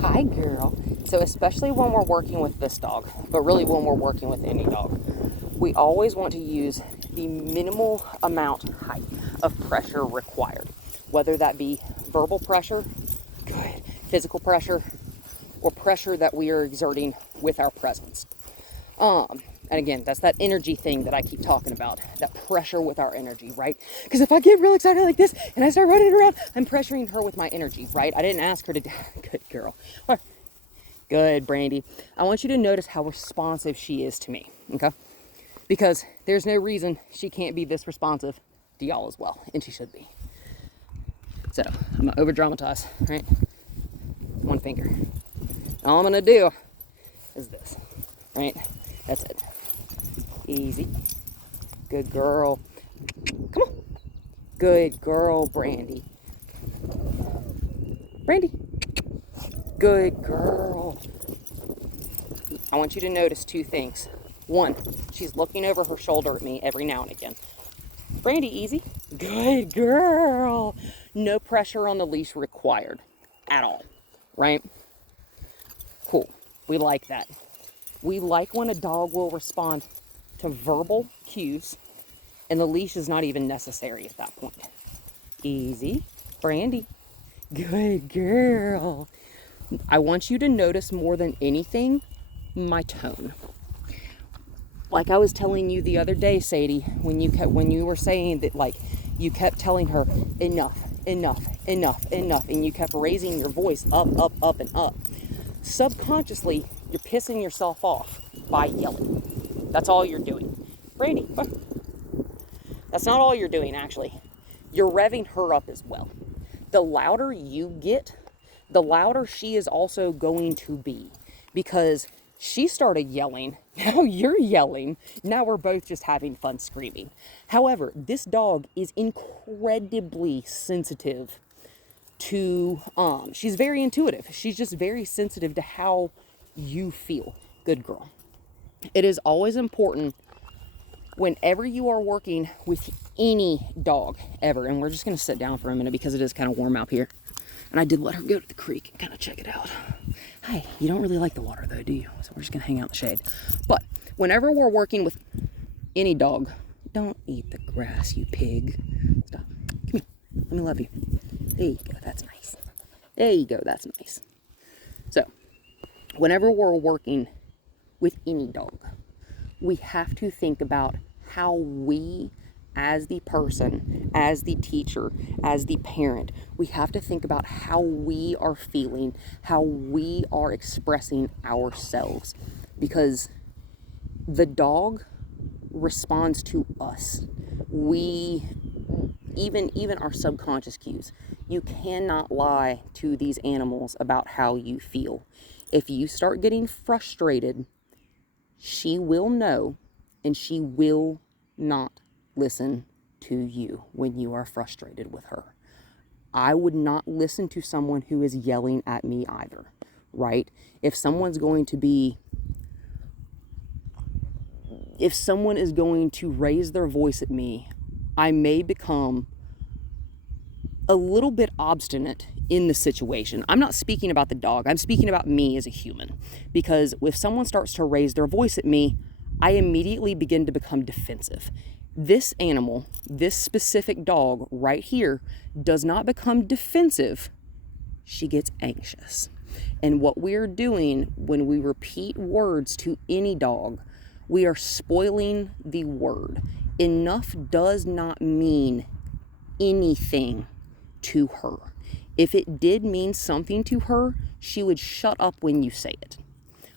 Hi, girl. So especially when we're working with this dog, but really when we're working with any dog, we always want to use the minimal amount height of pressure required, whether that be verbal pressure, good, physical pressure, or pressure that we are exerting with our presence. And again, that's that energy thing that I keep talking about, that pressure with our energy, right? Because if I get real excited like this and I start running around, I'm pressuring her with my energy, right? I didn't ask her to. Good girl. Good, Brandy. I want you to notice how responsive she is to me, okay? Because there's no reason she can't be this responsive to y'all as well, and she should be. So, I'm gonna over dramatize, right? One finger. All I'm gonna do is this, right? That's it. Easy. Good girl. Come on. Good girl, Brandy. Brandy. Good girl. I want you to notice two things. One, she's looking over her shoulder at me every now and again. Brandy, easy. Good girl. No pressure on the leash required at all, right? Cool. We like that. We like when a dog will respond to verbal cues and the leash is not even necessary at that point. Easy. Brandy. Good girl. I want you to notice more than anything my tone. Like I was telling you the other day, Sadie, when you were saying that, like, you kept telling her enough, enough, enough, enough, and you kept raising your voice up, up, up, and up. Subconsciously, you're pissing yourself off by yelling. That's all you're doing. Brandy, what? That's not all you're doing, actually. You're revving her up as well. The louder you get, the louder she is also going to be. Because she started yelling, now you're yelling, now we're both just having fun screaming. However, this dog is incredibly sensitive to, she's very intuitive. She's just very sensitive to how you feel. Good girl. It is always important whenever you are working with any dog ever, and we're just going to sit down for a minute because it is kind of warm out here. And I did let her go to the creek and kind of check it out. Hi, you don't really like the water though, do you? So we're just going to hang out in the shade. But whenever we're working with any dog, don't eat the grass, you pig. Stop. Come here. Let me love you. There you go. That's nice. There you go. That's nice. So, whenever we're working with any dog, we have to think about how we, as the person, as the teacher, as the parent, we have to think about how we are feeling, how we are expressing ourselves. Because the dog responds to us. Even our subconscious cues. You cannot lie to these animals about how you feel. If you start getting frustrated, she will know, and she will not listen to you when you are frustrated with her. I would not listen to someone who is yelling at me either, right? If someone is going to raise their voice at me, I may become a little bit obstinate in the situation. I'm not speaking about the dog. I'm speaking about me as a human. Because if someone starts to raise their voice at me, I immediately begin to become defensive. This animal, this specific dog right here, does not become defensive. She gets anxious. And what we're doing when we repeat words to any dog, we are spoiling the word. Enough does not mean anything to her. If it did mean something to her, she would shut up when you say it.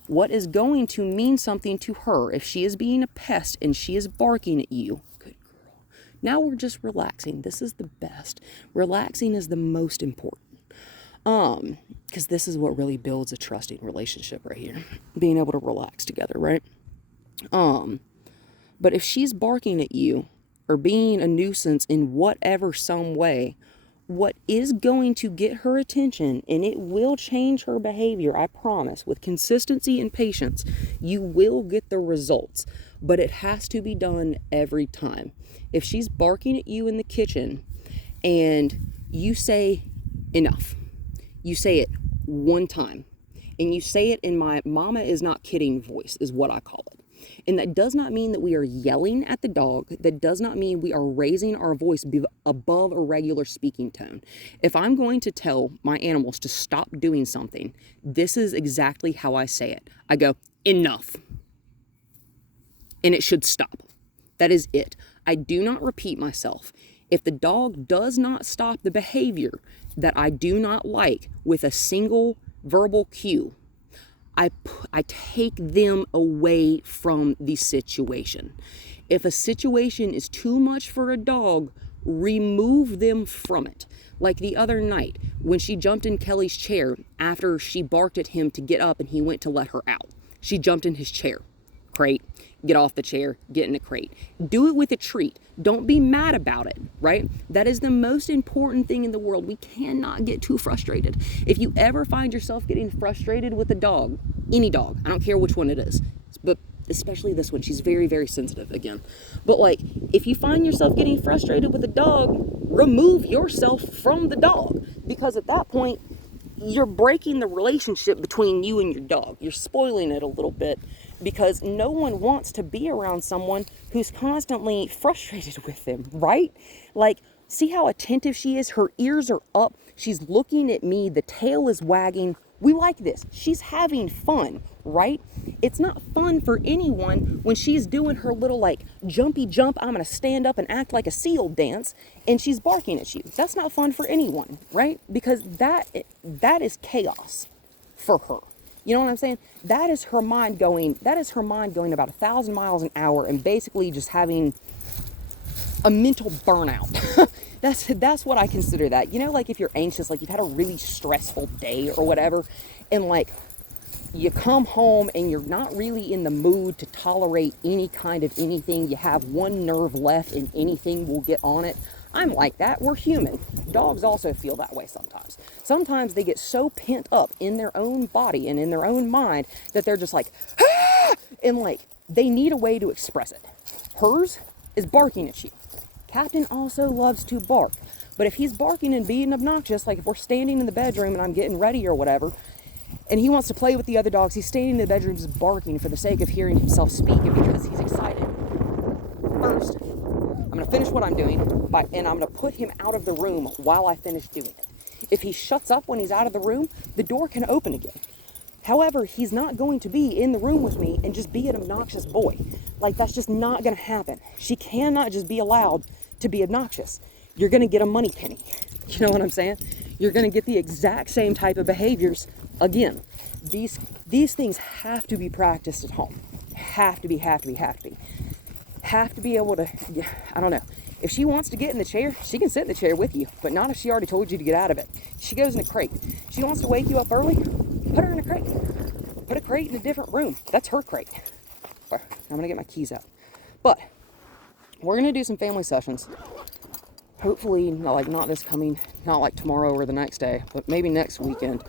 What is going to mean something to her, if she is being a pest and she is barking at you, good girl, now we're just relaxing. This is the best. Relaxing is the most important. Because this is what really builds a trusting relationship right here. Being able to relax together, right? But if she's barking at you or being a nuisance in whatever some way, what is going to get her attention, and it will change her behavior, I promise, with consistency and patience, you will get the results. But it has to be done every time. If she's barking at you in the kitchen and you say enough, you say it one time, and you say it in my mama is not kidding voice, is what I call it. And that does not mean that we are yelling at the dog. That does not mean we are raising our voice above a regular speaking tone. If I'm going to tell my animals to stop doing something, this is exactly how I say it. I go, enough. And it should stop. That is it. I do not repeat myself. If the dog does not stop the behavior that I do not like with a single verbal cue, I take them away from the situation. If a situation is too much for a dog, remove them from it. Like the other night when she jumped in Kelly's chair after she barked at him to get up and he went to let her out. She jumped in his chair. Crate, get off the chair, get in a crate. Do it with a treat. Don't be mad about it, right? That is the most important thing in the world. We cannot get too frustrated. If you ever find yourself getting frustrated with a dog, any dog, I don't care which one it is, but especially this one, she's very, very sensitive again. But like, if you find yourself getting frustrated with a dog, remove yourself from the dog, because at that point, you're breaking the relationship between you and your dog. You're spoiling it a little bit, because no one wants to be around someone who's constantly frustrated with them, right? Like, see how attentive she is? Her ears are up. She's looking at me. The tail is wagging. We like this. She's having fun, right? It's not fun for anyone when she's doing her little like jumpy jump, I'm going to stand up and act like a seal dance, and she's barking at you. That's not fun for anyone, right? Because that is chaos for her. You know what I'm saying? That is her mind going about 1,000 miles an hour and basically just having a mental burnout. That's what I consider that. You know, like if you're anxious, like you've had a really stressful day or whatever, and like you come home and you're not really in the mood to tolerate any kind of anything. You have one nerve left and anything will get on it. I'm like that. We're human. Dogs also feel that way sometimes. Sometimes they get so pent up in their own body and in their own mind that they're just like, ah! And like they need a way to express it. Hers is barking at you. Captain also loves to bark. But if he's barking and being obnoxious, like if we're standing in the bedroom and I'm getting ready or whatever, and he wants to play with the other dogs, he's standing in the bedroom just barking for the sake of hearing himself speak and because he's excited. First, I'm going to finish what I'm doing, and I'm going to put him out of the room while I finish doing it. If he shuts up when he's out of the room, the door can open again. However, he's not going to be in the room with me and just be an obnoxious boy. Like, that's just not going to happen. She cannot just be allowed to be obnoxious. You're going to get a money penny. You know what I'm saying? You're going to get the exact same type of behaviors again. These things have to be practiced at home. Have to be. Have to be able to, I don't know. If she wants to get in the chair, she can sit in the chair with you, but not if she already told you to get out of it. She goes in a crate. She wants to wake you up early, put her in a crate. Put a crate in a different room. That's her crate. I'm going to get my keys out. But we're going to do some family sessions. Hopefully, not like tomorrow or the next day, but maybe next weekend.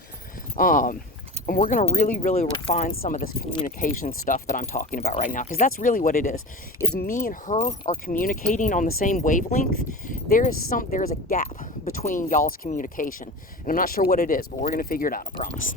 And we're going to really, really refine some of this communication stuff that I'm talking about right now, because that's really what it is me and her are communicating on the same wavelength. There is a gap between y'all's communication, and I'm not sure what it is, but we're going to figure it out, I promise.